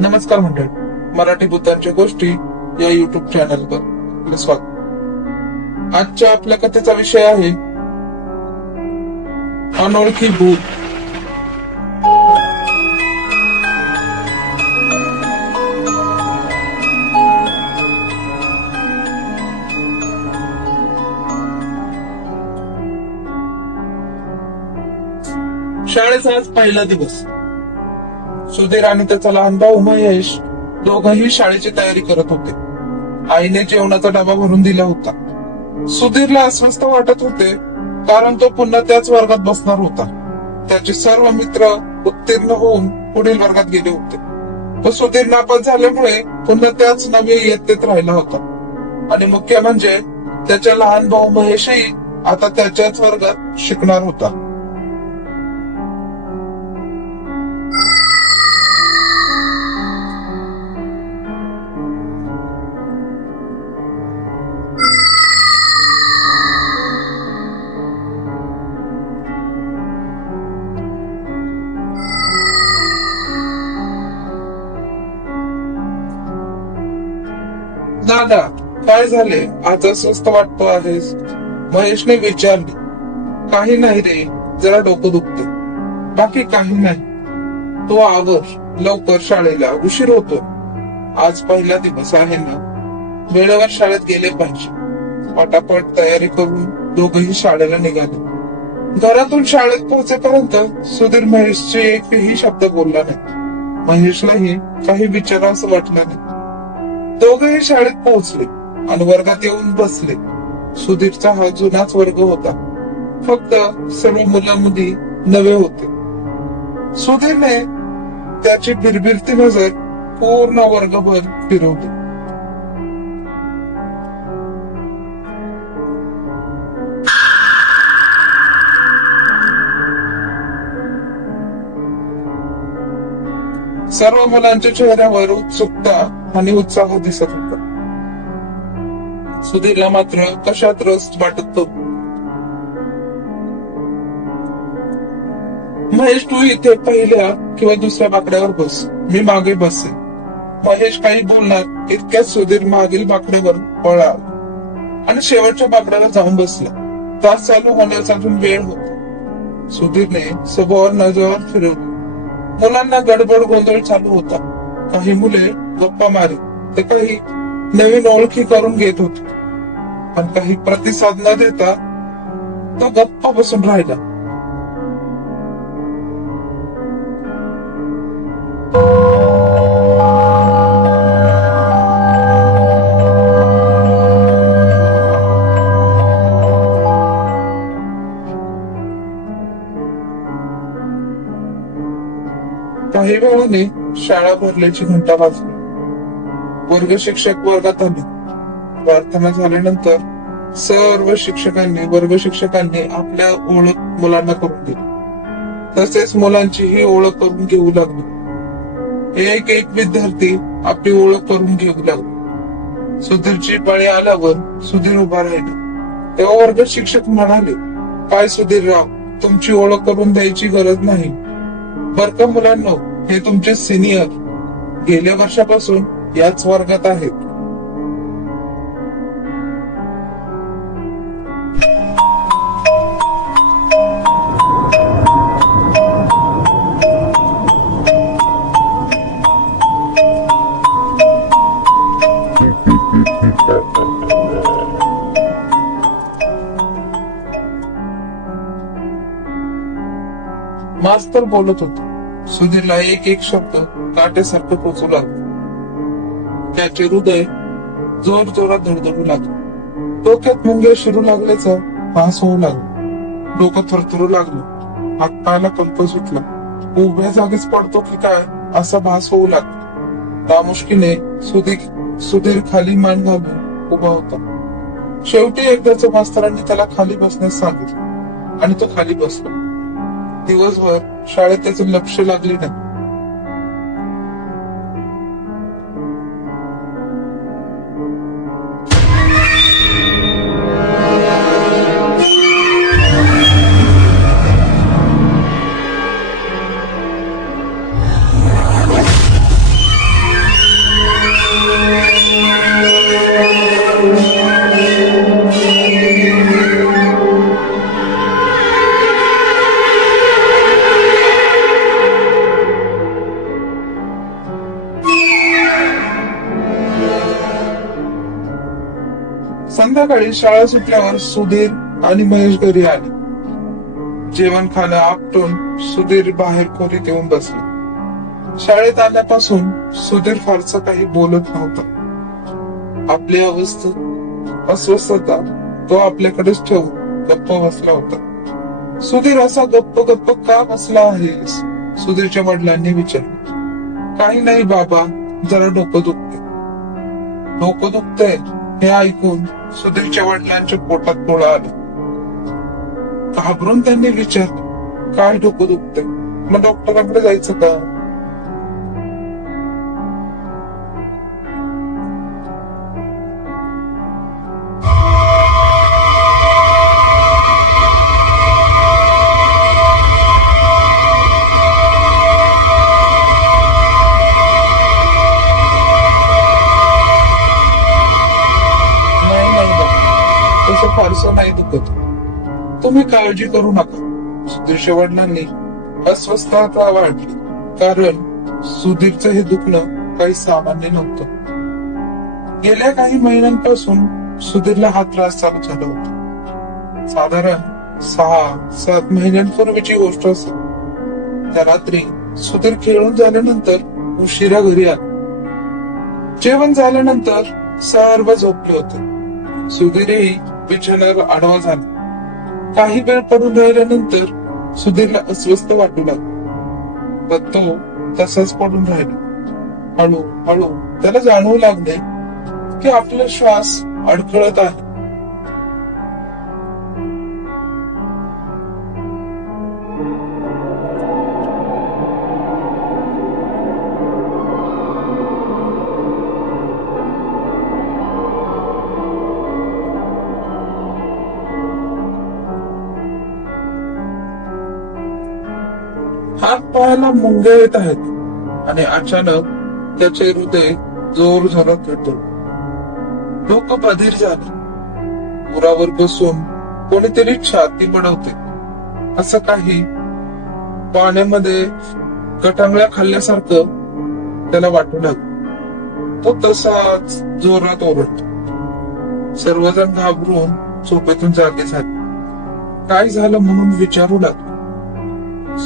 नमस्कार मंडळी, मराठी भूतांच्या गोष्टी या युट्यूब चॅनलवर आपलं स्वागत. आजच्या आपल्या कथेचा विषय आहे अनोळखी भूत. शाळेचा आज पहिला दिवस. सुधीर आणि त्याचा लहान भाऊ महेश दोघंही शाळेची तयारी करत होते. आईने जेवणाचा डबा भरून दिला होता. सुधीरला अस्वस्थ वाटत होते, कारण तो पुन्हा त्याच वर्गात बसणार होता. त्याचे सर्व मित्र उत्तीर्ण होऊन पुढील वर्गात गेले होते. तो सुधीर नापास झाल्यामुळे पुन्हा त्याच नवी इयत्तेत राहिला होता. आणि मुख्य म्हणजे त्याचा लहान भाऊ महेशही आता त्याच्याच वर्गात शिकणार होता. दादा, काय झाले? आज अस्वस्थ वाटतो आहेस? महेशने विचारले. काही नाही रे, जरा डोकं दुखते, बाकी काही नाही. तो आवर लवकर, शाळेला उशीर होतो. आज पहिला दिवस आहे ना, वेळेवर शाळेत गेले पाहिजे. पटापट तयारी करून दोघही शाळेला निघाले. घरातून शाळेत पोहोचेपर्यंत सुधीर महेशचे एकही शब्द बोलला नाही. महेशलाही काही विचारावंसं वाटलं नाही. दोघेही शाळेत पोहोचले आणि वर्गात येऊन बसले. सुधीरचा हा जुनाच वर्ग होता, फक्त सर्व मुलं-मुली नवे होते. सुधीरने त्याची बिरबिरती नजर पूर्ण वर्गभर फिरवली. सर्व मुलांच्या चेहऱ्यावर उत्सुकता आणि उत्साह दिसत होता. सुधीरला मात्र कशात रस वाटत होता. महेश, तू इथे पहिल्या किंवा दुसऱ्या बाकड्यावर बस, मी मागे बसेन. महेश काही बोलणार इतक्यात सुधीर मागील बाकड्यावर पळाला आणि शेवटच्या बाकड्यावर जाऊन बसला. तास चालू होण्याचा अजून वेळ होता. सुधीरने सभोवर नजर फिरवली. मुलांना गडबड गोंधळ चालू होता. काही मुले गप्पा मारत, तर काही नवीन ओळखी करून घेत होते. पण काही प्रतिसाद न देता तो गप्पा बसून राहिला. काही वेळाने शाळा भरल्याची घंटा वाजली. वर्ग शिक्षक वर्गात आले. प्रार्थना झाल्यानंतर सर्व वर्ग शिक्षकांनी आपल्या ओळख मुलांना करून दिली. तसेच मुलांचीही ओळख करून घेऊ लागले. एक एक विद्यार्थी आपली ओळख करून घेऊ लागले. सुधीरची पाळी आल्यावर सुधीर उभा राहिला. तेव्हा वर्ग शिक्षक म्हणाले, काय सुधीरराव, तुमची ओळख करून द्यायची गरज नाही बर का मुलांनो, हे तुमचे सिनियर गेल्या वर्षापासून याच वर्गात आहेत. मास्तर बोलत होता. सुधीरला एक एक शब्द काट्यासारखं पोचू लागला. त्याचे हृदय जोर जोरात धडधडू लागले. डोक्यात मुंग्या शिरू लागल्याचा भास होऊ लागला. डोकं थरथरू लागलं. हातपायाला कंप सुटला. उभ्या जागीच पडतो की काय असा भास होऊ लागला. त्यामुष्कीने सुधीर खाली मान घालून उभा होता. शेवटी एकदाच मास्तरांनी त्याला खाली बसण्यास सांगितलं आणि तो खाली बसला. दिवसभर शाळेत त्याचं लक्ष लागले नाही. संध्याकाळी शाळा सुटल्यावर सुधीर आणि महेश घरी आले. जेवण खाणं आपटून सुधीर बाहेर खोलीत येऊन बसले. शाळेत आल्यापासून सुधीर फारसं काही बोलत नव्हता. आपली अस्वस्थता तो आपल्याकडेच ठेवून गप्प बसला होता. सुधीर असा गप्प गप्प का बसला आहेस? सुधीरच्या वडिलांनी विचारलं. काही नाही बाबा, जरा डोकं दुखते. डोकं दुखतंय हे ऐकून सुधीरच्या वडिलांच्या पोटात डोळा आला. घाबरून त्यांनी विचारलं, काय डोकं दुखतंय? मग डॉक्टरांकडे जायचं का? नाही नाही बाबा, तसं फारसं नाही दुखत. तुम्ही काळजी करू नका. सुधीरच्या वडिलांनी अस्वस्थता वाढली, कारण सुधीरचं हे दुखणं काही सामान्य नव्हतं. गेल्या काही महिन्यांपासून सुधीरला हा त्रास चालू झाला होता. साधारण 6-7 महिन्यांपूर्वीची गोष्ट असेल. त्या रात्री सुधीर खेळून झाल्यानंतर उशिरा घरी आला. जेवण झाल्यानंतर सर्व झोपले होते. सुधीरही बिछाण्यावर आडवा झाला. काही वेळ पडून राहिल्यानंतर सुधीरला अस्वस्थ वाटू लागला. तर तो तसाच पडून राहिला. हळूहळू त्याला जाणवू लागले की आपला श्वास अडखळत आहे. हात पायाला मुंग्या येत आहेत आणि अचानक त्याचे हृदय जोर जोरात धडधड. डोकं बधीर झालं. उरावर बसून कोणीतरी छाती बडवते असं काही पाण्यामध्ये गटांगळ्या खाल्ल्यासारखं त्याला वाटू लागलं. तो तसाच जोरात ओरडतो. सर्वजण घाबरून झोपेतून जागे झाले. काय झालं म्हणून विचारू लागले.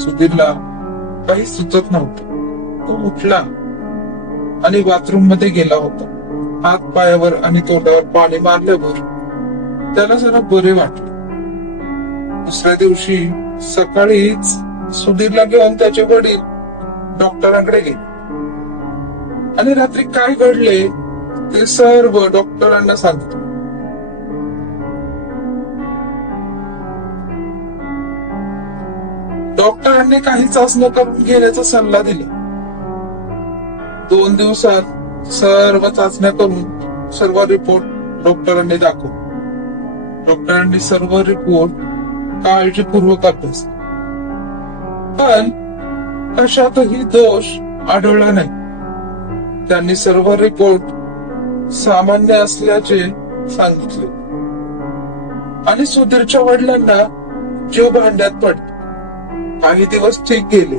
सुधीरला काही सुचत नव्हतं. तो उठला आणि बाथरूम मध्ये गेला होता. हात पायावर आणि तोंडावर पाणी मारल्यावर त्याला जरा बरे वाटले. दुसऱ्या दिवशी सकाळीच सुधीरला घेऊन त्याचे वडील डॉक्टरांकडे गेले आणि रात्री काय घडले ते सर्व डॉक्टरांना सांगितले. डॉक्टरांनी काही चाचण्या करून घेण्याचा सल्ला दिला. 2 दिवसात सर्व चाचण्या करून सर्व रिपोर्ट डॉक्टरांनी दाखवले. डॉक्टरांनी सर्व रिपोर्ट काळजीपूर्वक अभ्यास, पण कशातही दोष आढळला नाही. त्यांनी सर्व रिपोर्ट सामान्य असल्याचे सांगितले आणि सुधीरच्या वडिलांना जीव भांड्यात पडले. काही दिवस ठीक गेले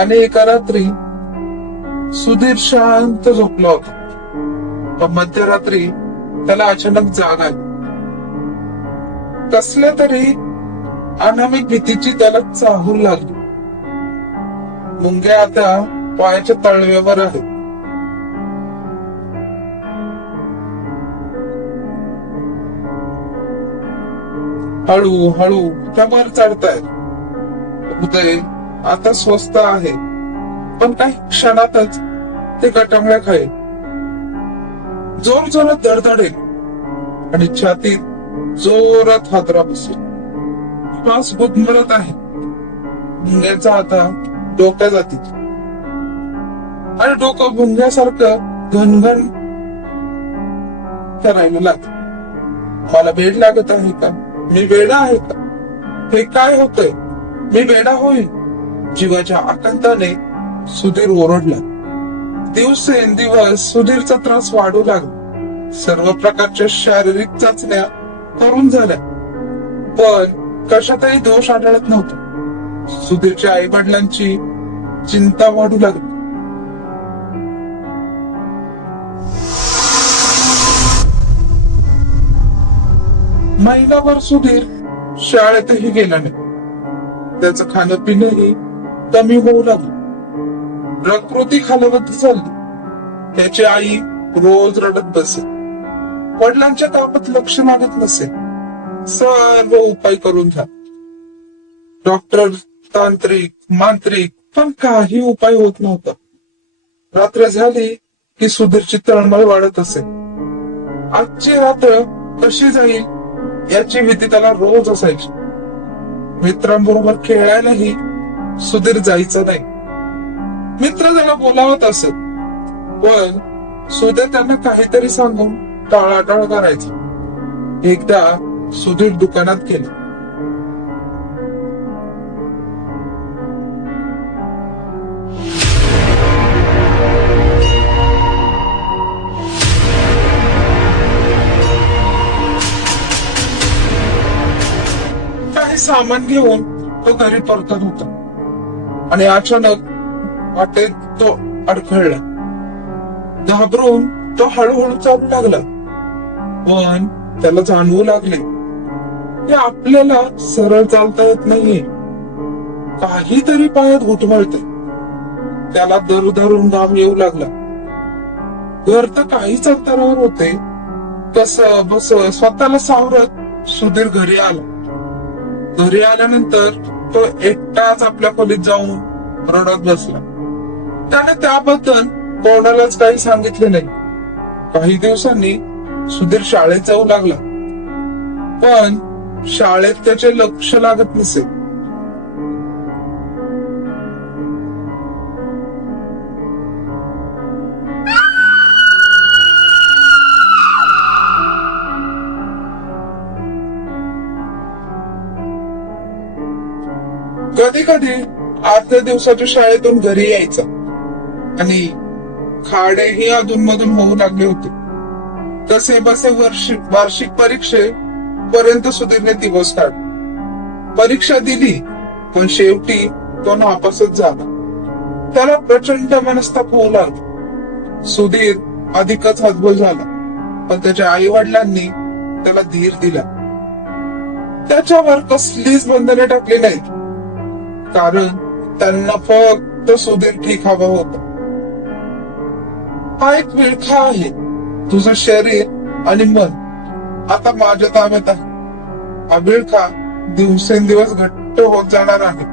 आणि एका रात्री सुधीर शांत झोपला होता. पण मध्यरात्री त्याला अचानक जाग आली. कसल्या तरी अनामिक भीतीची त्याला चाहूल लागली. मुंग्या आता पायाच्या तळव्यावर आहेत. हळूहळू त्या वर चढतायत. हृदय आता स्वस्थ आहे, पण काही क्षणातच ते गटांगळ्या खाईल. जोर जोरात धडधडेल आणि छातीत जोरात हादरा बसेल. श्वास गुदमरत आहे. मुंग्याचा आता डोक्या जाती आणि डोकं भुंग्यासारखं घनघन करायला लागत. मला वेड लागत आहे का? मी वेडा आहे का? हे काय होतंय? मी वेडा होईल? जीवाच्या आकांताने सुधीर ओरडला. दिवसेंदिवस सुधीरचा त्रास वाढू लागला. सर्व प्रकारच्या शारीरिक चाचण्या करून झाल्या, पण कशातही दोष आढळत नव्हता. सुधीरच्या आई वडिलांची चिंता वाढू लागली. महिनाभर सुधीर शाळेतही गेला नाही. त्याचं खाणं पिणंही कमी होऊ लागलं. प्रकृती खालवत चालली. त्याची आई रोज रडत बसे. वडिलांच्या कामात लक्ष लागत नसे. सर्व उपाय करून घ्या. डॉक्टर, तांत्रिक, मांत्रिक, पण काही उपाय होत नव्हता. रात्र झाली की सुधीरची तळमळ वाढत असे. आजची रात्र कशी जाईल याची भीती त्याला रोज असायची. मित्रांबरोबर खेळायलाही सुधीर जायचा नाही. मित्र त्याला बोलावत असत, पण सुधीर त्यांना काहीतरी सांगून टाळाटाळ करायचा. एकदा सुधीर दुकानात गेला. काही सामान घेऊन तो घरी परतत होता आणि अचानक वाटेत तो अडखळला. घाबरून तो हळूहळू चालू लागला. पण त्याला जाणवू लागले की आपल्याला सरळ चालता येत नाहीये. काहीतरी पायात घुटमळते. त्याला दर धरून घाम येऊ लागला. घर तर काहीच अंतरावर होते. कस बस स्वतःला सावरत सुधीर घरी आला. घरी आल्यानंतर तो एकटाच आपल्या खोलीत जाऊन रडत बसला. त्याने त्याबद्दल कोणालाच काही सांगितले नाही. काही दिवसांनी सुधीर शाळेत जाऊ लागला, पण शाळेत त्याचे लक्ष लागत नसे. कधी कधी आजच्या दिवसाच्या शाळेतून घरी यायचा आणि खाडेही अधूनमधून होऊ लागले होते. तसे बसे वार्षिक परीक्षेपर्यंत सुधीरने दिवस काढले. परीक्षा दिली, पण शेवटी तो नापासच झाला. त्याला प्रचंड मनस्ताप होऊ लागला. सुधीर अधिकच हतबल झाला, पण त्याच्या आई वडिलांनी त्याला धीर दिला. त्याच्यावर कसलीच बंधने टाकली नाहीत, कारण त्यांना फक्त सुधीर ठीक हवा होता. हा एक विळखा आहे. तुझं शरीर आणि मन आता माझ्या ताब्यात आहे. हा विळखा दिवसेंदिवस घट्ट होत जाणार आहे.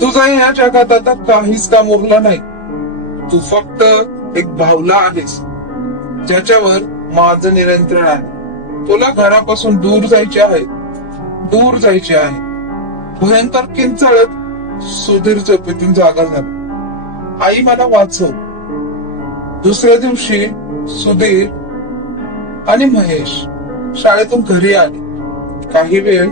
तुझा या जगात आता काहीच काम उरलं नाही. तू फक्त एक भावला आहेस ज्याच्यावर माझं नियंत्रण आहे. तुला घरापासून दूर जायचे आहे, दूर जायचे आहे. भयंकर किंचाळत सुधीर झोपेतून जागा झाला. आई मला वाचव. दुसऱ्या दिवशी सुधीर आणि महेश शाळेतून घरी आले. काही वेळ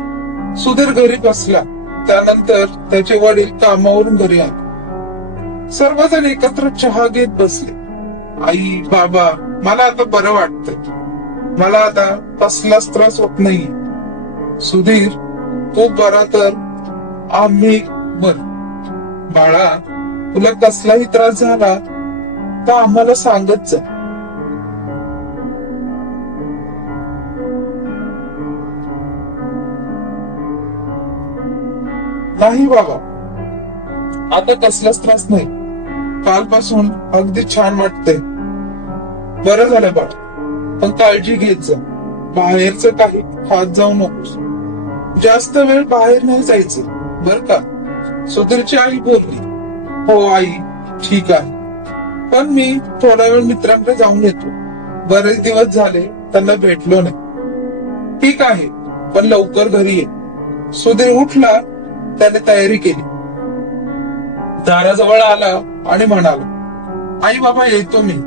सुधीर घरी बसला. त्यानंतर त्याचे वडील कामावरून घरी आले. सर्वजण एकत्र चहा घेत बसले. आई, बाबा, मला आता बरं वाटतंय. मला आता कसलाच त्रास होत नाही. सुधीर, तू बरा तर आम्ही बर. बाळा, तुला कसलाही त्रास झाला तर आम्हाला सांगत जा. नाही बाबा, आता कसलाच त्रास नाही. कालपासून अगदी छान वाटतंय. बरं झालं बाळा, पण काळजी घेत जा. बाहेरचं काही खात जाऊ नकोस. जास्त वेळ बाहेर नाही जायचं बर का. सुधीरची आई बोलली. हो आई, ठीक आहे, पण मी थोडा वेळ मित्रांकडे जाऊन येतो. बरेच दिवस झाले त्यांना भेटलो नाही. ठीक आहे, पण लवकर घरी ये. सुधीर उठला. त्याने तयारी केली. दाराजवळ आला आणि म्हणाला, आई बाबा येतो मी.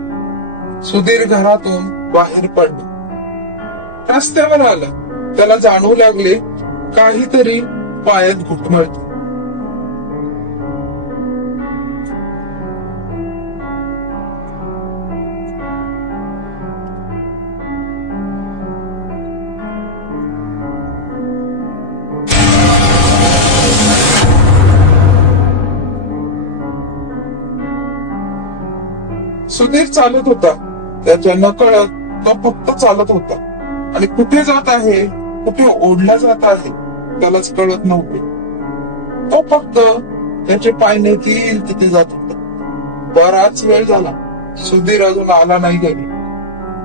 सुधीर घरातून बाहेर पडला. रस्त्यावर आला. त्याला जाणवू लागले काहीतरी पायात घुटमळते. सुधीर चालत होता. त्याच्या नकळत तो फक्त चालत होता आणि कुठे जात आहे, कुठे ओढला जात आहे त्यालाच कळत नव्हते. तो फक्त त्याचे पाय नेतील तिथे जात होता. बराच वेळ झाला, सुधीर अजून आला नाही घरी.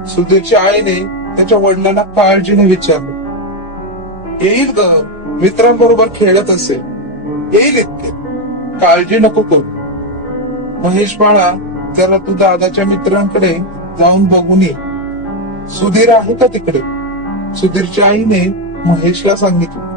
सुधीरच्या आईने त्याच्या वडिलांना काळजीने विचारलं, येईल ग, मित्रांबरोबर खेळत असेल, येईल इतके, काळजी नको करू. महेश बाळा, जरा तू दादाच्या मित्रांकडे जाऊन बघून ये, सुधीर आहे का तिकडे. सुधीरच्या आईने महेशला सांगितलं.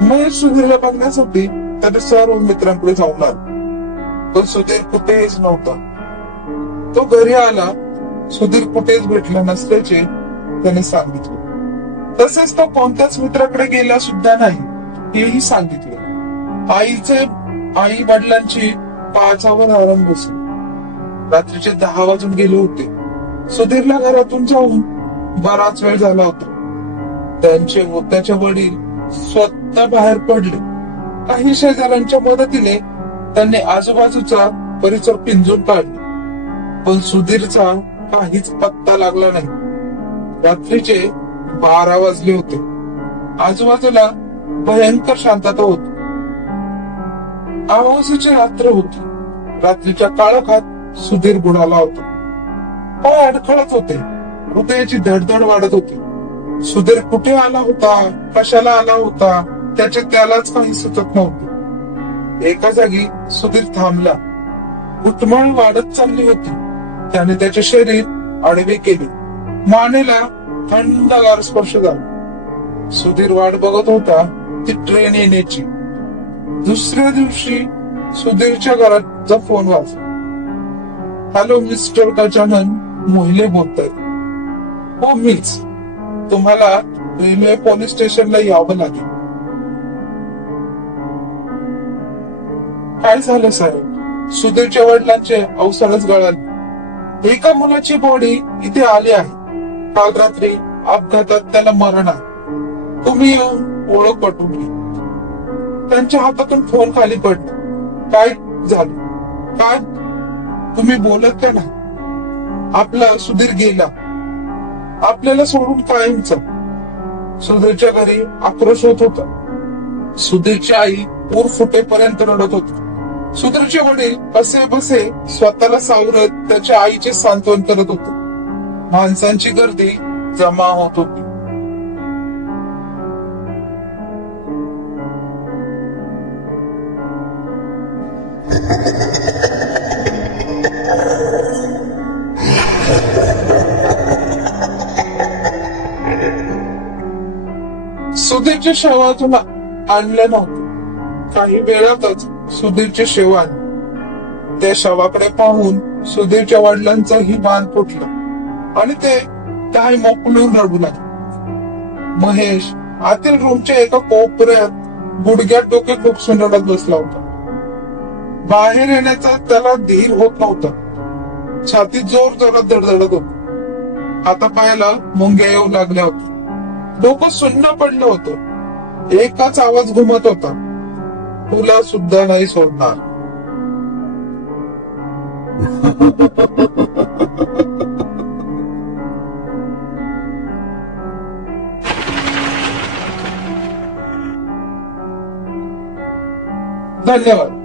महेश सुधीरला बघण्यासाठी त्याच्या सर्व मित्रांकडे जाऊन आला, पण सुधीर कुठेच नव्हता. तो घरी आला, सुधीर कुठेच भेटला नसल्याचे त्याने सांगितले. तसेच तो कोणत्याच मित्राकडे गेला सुद्धा नाही हेही सांगितलं. आई वडिलांची पाचावर आराम बसली. रात्रीचे 10 वाजून गेले होते. सुधीरला घरातून जाऊन बराच वेळ झाला होता. त्याचे वडील स्वतः बाहेर पडले. काही शेजाऱ्यांच्या मदतीने त्यांनी आजूबाजूचा परिसर पिंजून काढला, पण सुधीरचा काहीच पत्ता लागला नाही. रात्रीचे 12 वाजले होते. आजूबाजूला भयंकर शांतता होती. अमावस्येची रात्र होती. रात्रीच्या काळोखात सुधीर बुडाला होता. पाय अडखळत होते, हृदयाची धडधड वाढत होती. सुधीर कुठे आला होता, कशाला आला होता, त्यालाच काही सुचत नव्हते. एका जागी सुधीर थांबला. उठमळ वाढत चालली होती. त्याने त्याचे शरीर आडवे केले. मानेला थंडगार स्पर्श झाला. सुधीर वाट बघत होता ती ट्रेन येण्याची. दुसऱ्या दिवशी सुधीरच्या घराचा फोन वाजला. हॅलो मिस्टर गजानन, मोहिले बोलतायत. हो मीच. तुम्हाला रेल्वे पोलीस स्टेशनला यावं लागेल. काय झालं साहेब? सुधीरच्या वडिलांचे अवसरच गळाले. एका मुलाची बॉडी इथे आली आहे. काल रात्री अपघातात त्याला मरण आहे. तुम्ही येऊन ओळख पटवून घ्या. त्यांच्या हातातून फोन खाली पडला. काय झालं? काय? तुम्ही बोलत का नाही? आपला सुधीर गेला, आपल्याला सोडून कायमचा. सुधीरच्या घरी आक्रोश होत होता. सुधीरची आई ऊर फुटेपर्यंत रडत होती. सुधीरचे वडील कसे बसे स्वतःला सावरत त्याच्या आईचे सांत्वन करत होते. माणसांची गर्दी जमा होत होती. सुधीरच्या शवातून आणलं नव्हतं. काही वेळातच सुधीरचे शव आले. त्या शवाकडे पाहून सुधीरच्या वडिलांचंही मान फुटलं आणि ते काय मोकळून रडू लागले. महेश आतील रूमच्या एका कोपऱ्यात गुडघ्यात डोके खुपसून रडत बसला होता. बाहेर येण्याचा त्याला धीर होत नव्हता. छातीत जोर जोरात धडधडत होत. हातापायाला मुंग्या येऊ लागल्या होत्या. डोकं सुन्न पडलं होतं. एकाच आवाज घुमत होता, तुला सुद्धा नाही सोडणार. धन्यवाद.